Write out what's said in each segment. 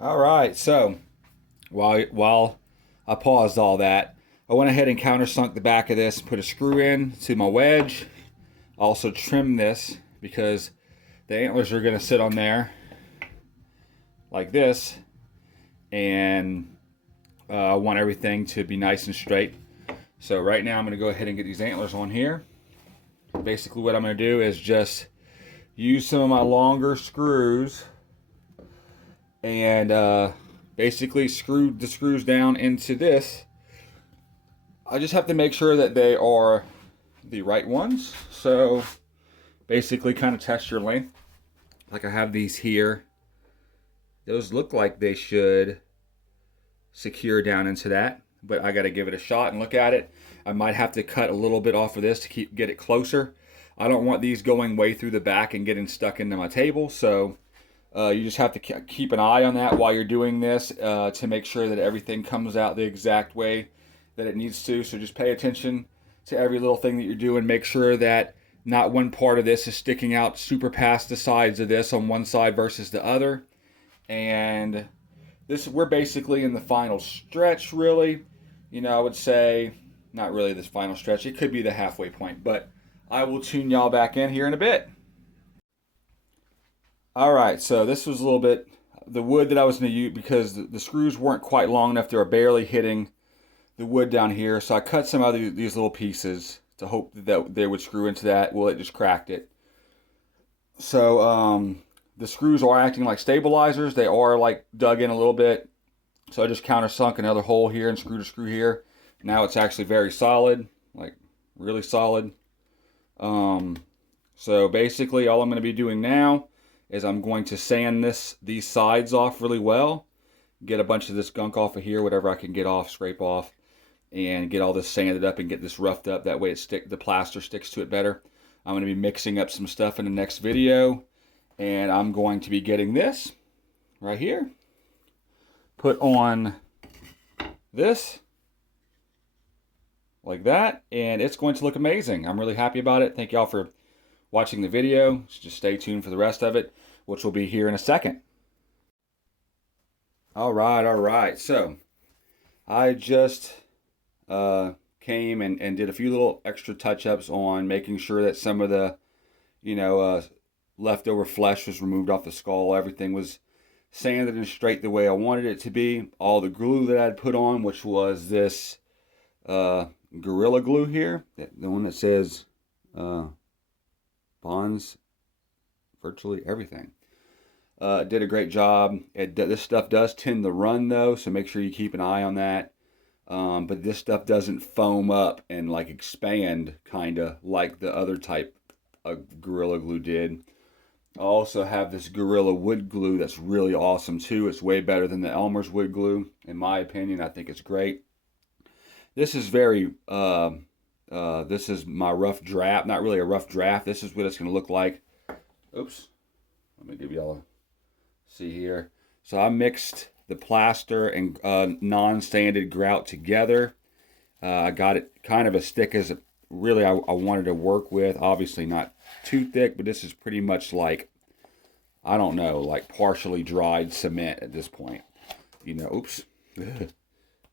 All right, so while I paused all that, I went ahead and countersunk the back of this, put a screw in to my wedge. Also trimmed this because the antlers are going to sit on there like this, and I want everything to be nice and straight. So right now I'm going to go ahead and get these antlers on here. Basically what I'm going to do is just use some of my longer screws and basically screw the screws down into this. I just have to make sure that they are the right ones. So basically kind of test your length. Like I have these here. Those look like they should secure down into that, but I got to give it a shot and look at it. I might have to cut a little bit off of this to get it closer. I don't want these going way through the back and getting stuck into my table, so you just have to keep an eye on that while you're doing this to make sure that everything comes out the exact way that it needs to. So just pay attention to every little thing that you're doing. Make sure that not one part of this is sticking out super past the sides of this on one side versus the other. And this, we're basically in the final stretch, really. You know, I would say not really this final stretch. It could be the halfway point, but I will tune y'all back in here in a bit. All right, so this was a little bit the wood that I was going to use because the screws weren't quite long enough. They were barely hitting the wood down here, so I cut some of these little pieces to hope that they would screw into that. Well, it just cracked it. So the screws are acting like stabilizers. They are like dug in a little bit. So I just countersunk another hole here and screwed a screw here. Now it's actually very solid, like really solid. So basically all I'm going to be doing now is I'm going to sand these sides off really well. Get a bunch of this gunk off of here, whatever I can get off, scrape off, and get all this sanded up and get this roughed up. That way the plaster sticks to it better. I'm going to be mixing up some stuff in the next video, and I'm going to be getting this right here put on this like that, and it's going to look amazing. I'm really happy about it. Thank y'all for watching the video. Just stay tuned for the rest of it, which will be here in a second. All right. So I just came and did a few little extra touch-ups on making sure that some of the, leftover flesh was removed off the skull. Everything was sanded and straight the way I wanted it to be. All the glue that I'd put on, which was this Gorilla Glue here, the one that says bonds virtually everything. Did a great job. This stuff does tend to run though, so make sure you keep an eye on that. But this stuff doesn't foam up and like expand kind of like the other type of Gorilla Glue did. I also have this Gorilla Wood Glue that's really awesome too. It's way better than the Elmer's Wood Glue, in my opinion. I think it's great. This is this is my rough draft. Not really a rough draft. This is what it's going to look like. Oops. Let me give y'all a see here. So I mixed the plaster and non-sanded grout together. I got it kind of as thick as really I wanted to work with. Obviously not too thick, but this is pretty much like, I don't know, like partially dried cement at this point. Oops.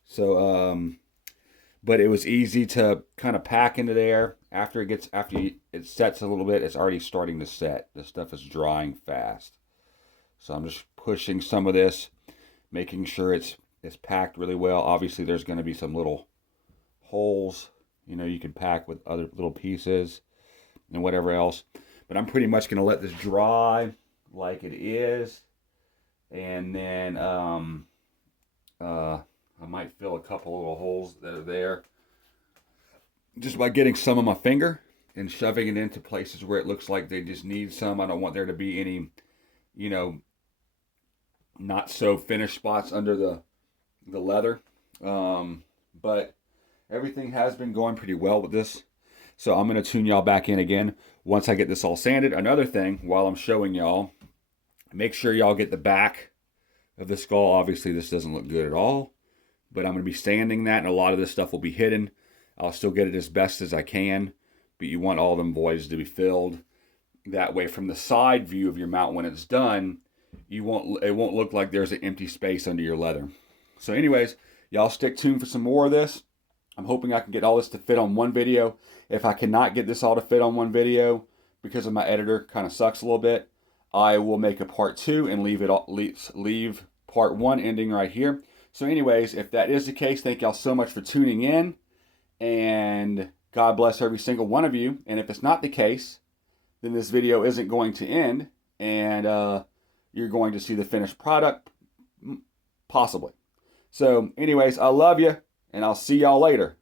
So, but it was easy to kind of pack into there. After it sets a little bit, it's already starting to set. This stuff is drying fast. So I'm just pushing some of this, making sure it's packed really well. Obviously, there's going to be some little holes, you can pack with other little pieces and whatever else. But I'm pretty much going to let this dry like it is. And then I might fill a couple little holes that are there just by getting some of my finger and shoving it into places where it looks like they just need some. I don't want there to be any, not so finished spots under the leather. But everything has been going pretty well with this. So I'm going to tune y'all back in again once I get this all sanded. Another thing, while I'm showing y'all, make sure y'all get the back of the skull. Obviously, this doesn't look good at all, but I'm going to be sanding that, and a lot of this stuff will be hidden. I'll still get it as best as I can, but you want all them voids to be filled. That way, from the side view of your mount when it's done, it won't look like there's an empty space under your leather. So anyways, y'all stick tuned for some more of this. I'm hoping I can get all this to fit on one video. If I cannot get this all to fit on one video because of my editor kind of sucks a little bit, I will make a part 2 and leave part 1 ending right here. So anyways, if that is the case, thank y'all so much for tuning in, and God bless every single one of you. And if it's not the case, then this video isn't going to end, and you're going to see the finished product, possibly. So anyways, I love you, and I'll see y'all later.